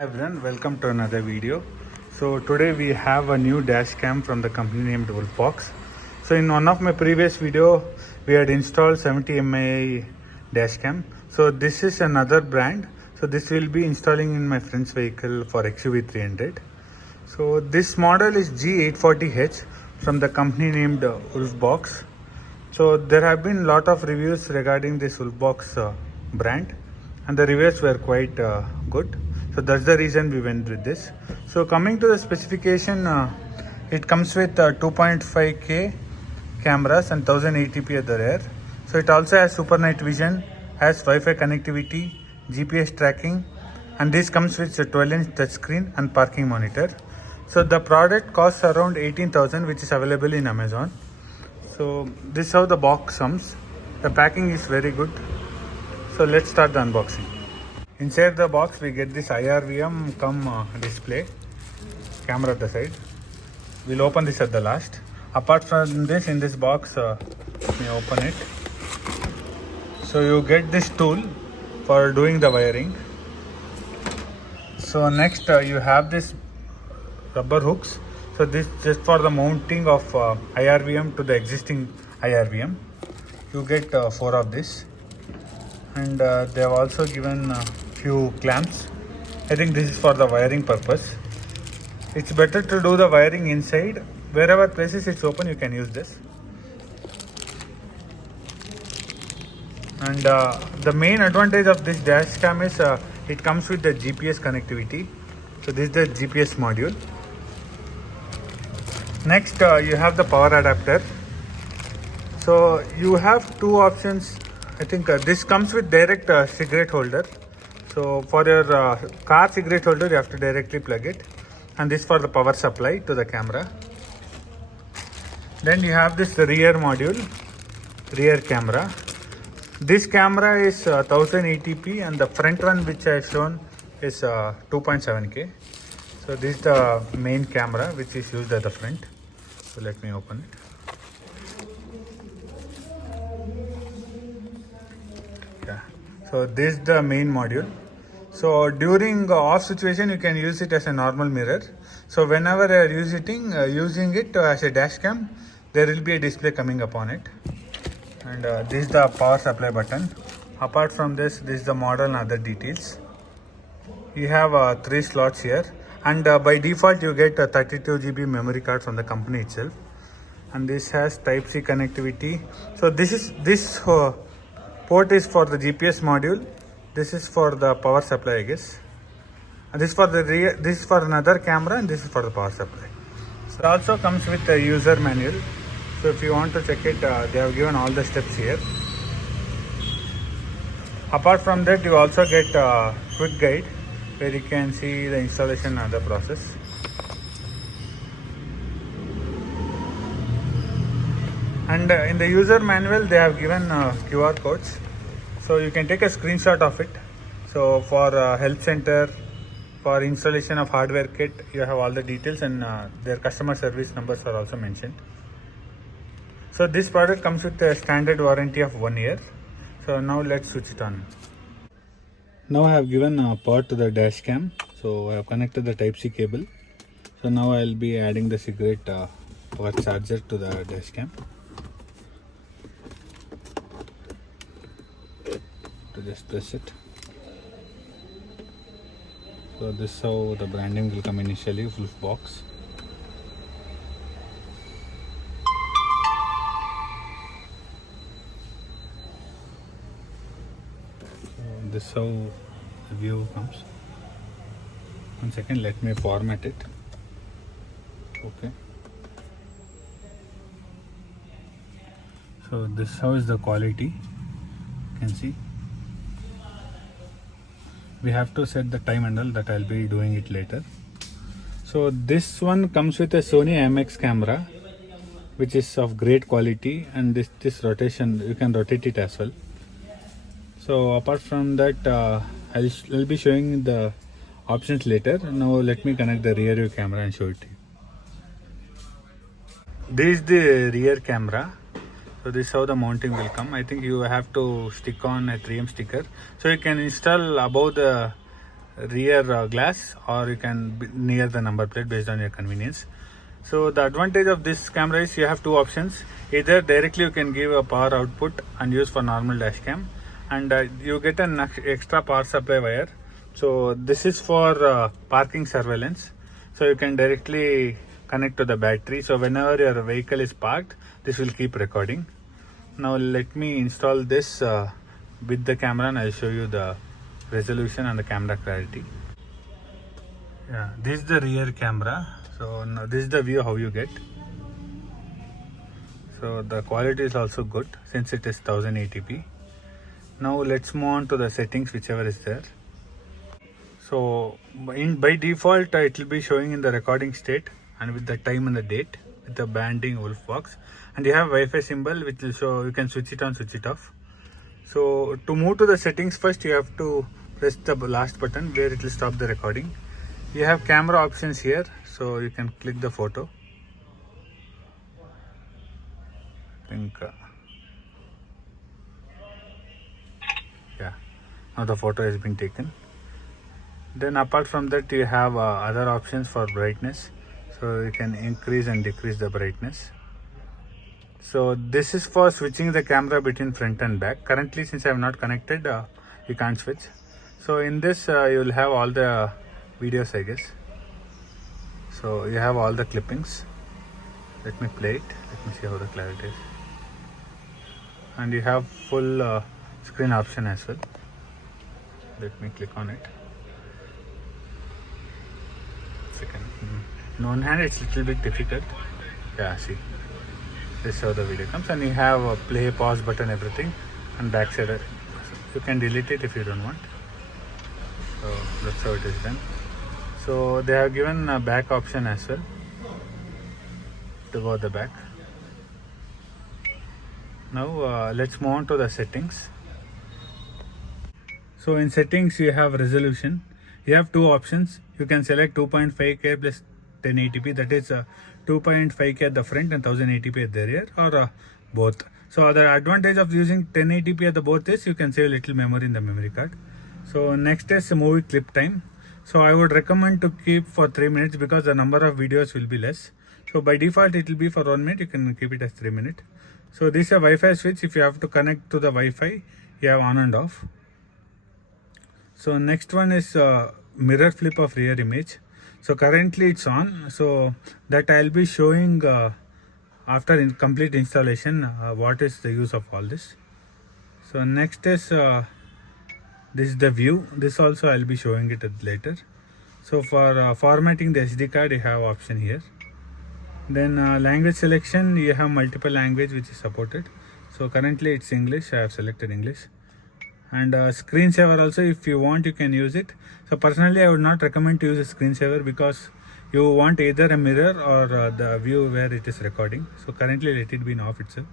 Hi everyone, welcome to another video. So today we have a new dash cam from the company named WOLFBOX. So in one of my previous video we had installed 70 mAh dash cam. So this is another brand. So this will be installing in my friend's vehicle for XUV 300. So this model is G840H from the company named WOLFBOX. So there have been a lot of reviews regarding this WOLFBOX brand, and the reviews were quite good. So that's the reason we went with this. So coming to the specification, it comes with 2.5K cameras and 1080p at the rear. So it also has super night vision, has Wi-Fi connectivity, GPS tracking, and this comes with a 12-inch touchscreen and parking monitor. So the product costs around 18,000, which is available in Amazon. So this is how the box comes. The packing is very good. So let's start the unboxing. Inside the box we get this IRVM display, camera at the side. We'll open this at the last. Apart from this, in this box, let me open it. So you get this tool for doing the wiring. So next you have this rubber hooks. So this just for the mounting of IRVM to the existing IRVM. You get 4 of this, and they have also given few clamps. I think this is for the wiring purpose. It's better to do the wiring inside. Wherever places it's open, you can use this. And the main advantage of this dash cam is it comes with the GPS connectivity. So this is the GPS module. Next you have the power adapter. So you have two options. I think this comes with direct cigarette holder. So for your car cigarette holder, you have to directly plug it, and this for the power supply to the camera. Then you have this rear module, rear camera. This camera is 1080p, and the front one which I have shown is 2.7K. So this is the main camera which is used at the front. So let me open it. So this is the main module. So during off situation, you can use it as a normal mirror. So whenever you are using it as a dash cam, there will be a display coming upon it. And this is the power supply button. Apart from this, this is the model and other details. You have 3 slots here, and by default you get a 32 GB memory card from the company itself. And this has Type-C connectivity. So this port is for the GPS module. This is for the power supply, I guess. And this is for the rear, this is for another camera, and this is for the power supply. So it also comes with a user manual. So if you want to check it, they have given all the steps here. Apart from that, you also get a quick guide where you can see the installation and the process. And in the user manual, they have given QR codes. So you can take a screenshot of it. So for help center, for installation of hardware kit, you have all the details, and their customer service numbers are also mentioned. So this product comes with a standard warranty of 1 year. So now let's switch it on. Now I have given a power to the dash cam. So I have connected the Type-C cable. So now I will be adding the cigarette power charger to the dash cam. To just press it. So this is how the branding will come initially, WOLFBOX. So this is how the view comes. 1 second, let me format it. Okay. So this is how is the quality. You can see. We have to set the time and all that. I'll be doing it later. So this one comes with a Sony IMX camera, which is of great quality, and this rotation, you can rotate it as well. So apart from that, I'll be showing the options later. Now let me connect the rear view camera and show it to you. This is the rear camera. So this is how the mounting will come. I think you have to stick on a 3M sticker. So you can install above the rear glass, or you can be near the number plate based on your convenience. So the advantage of this camera is you have two options. Either directly you can give a power output and use for normal dash cam, and you get an extra power supply wire. So this is for parking surveillance. So you can directly connect to the battery. So whenever your vehicle is parked, this will keep recording. Now let me install this with the camera, and I'll show you the resolution and the camera clarity. Yeah, this is the rear camera. So now this is the view how you get. So the quality is also good since it is 1080p. Now let's move on to the settings, whichever is there. So by default it will be showing in the recording state and with the time and the date with the banding WOLFBOX, and you have Wi-Fi symbol which will show you can switch it on, switch it off. So to move to the settings, first you have to press the last button where it will stop the recording. You have camera options here, so you can click the photo. I think yeah, now the photo has been taken. Then apart from that you have other options for brightness, so you can increase and decrease the brightness. So this is for switching the camera between front and back. Currently, since I have not connected, you can't switch. So in this you will have all the videos, I guess. So you have all the clippings. Let me play it. Let me see how the clarity is. And you have full screen option as well. Let me click on it. Second. In one hand it's a little bit difficult. Yeah, see. This is how the video comes, and you have a play, pause button, everything, and backside you can delete it if you don't want. So that's how it is done. So they have given a back option as well to go the back. Now let's move on to the settings. So in settings you have resolution. You have two options. You can select 2.5K plus 1080p, that is 2.5K at the front and 1080p at the rear, or both. So the advantage of using 1080p at the both is you can save little memory in the memory card. So next is movie clip time. So I would recommend to keep for 3 minutes because the number of videos will be less. So by default it will be for 1 minute. You can keep it as 3 minutes. So this is a Wi-Fi switch. If you have to connect to the Wi-Fi, you have on and off. So next one is mirror flip of rear image. So currently it's on, so that I'll be showing after complete installation what is the use of all this. So next is this is the view. This also I'll be showing it later. So for formatting the SD card, you have option here. Then language selection, you have multiple language which is supported. So currently it's English. I have selected English. And screensaver also, if you want, you can use it. So personally I would not recommend to use a screensaver because you want either a mirror or the view where it is recording. So currently let it be in off itself.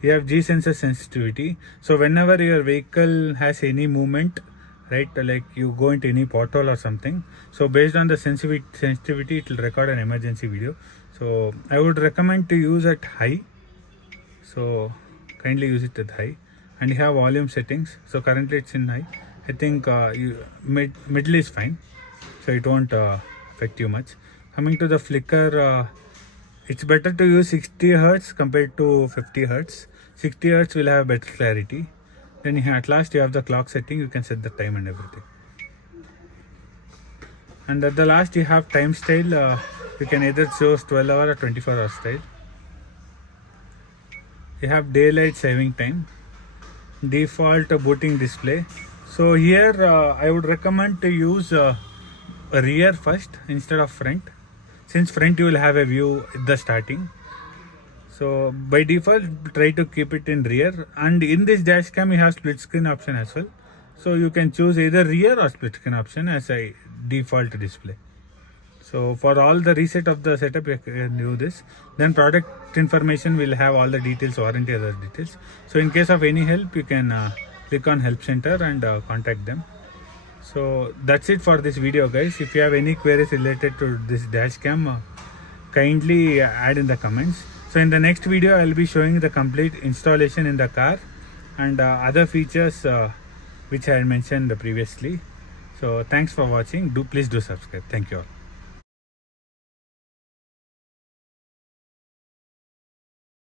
You have G sensor sensitivity. So whenever your vehicle has any movement, right, like you go into any pothole or something, so based on the sensitivity it will record an emergency video. So I would recommend to use at high. So kindly use it at high. And you have volume settings. So currently it's in high. I think middle is fine, so it won't affect you much. Coming to the flicker, it's better to use 60 Hz compared to 50 Hz. 60 Hz will have better clarity. Then at last you have the clock setting. You can set the time and everything. And at the last you have time style. You can either choose 12-hour or 24-hour style. You have daylight saving time. Default booting display. So here I would recommend to use a rear first instead of front, since front you will have a view at the starting. So by default try to keep it in rear, and in this dash cam you have split screen option as well. So you can choose either rear or split screen option as a default display. So for all the reset of the setup you can do this. Then product information will have all the details, warranty, other details. So in case of any help you can click on help center and contact them. So that's it for this video, guys. If you have any queries related to this dash cam, kindly add in the comments. So in the next video I will be showing the complete installation in the car and other features which I had mentioned previously. So thanks for watching. Please do subscribe. Thank you all.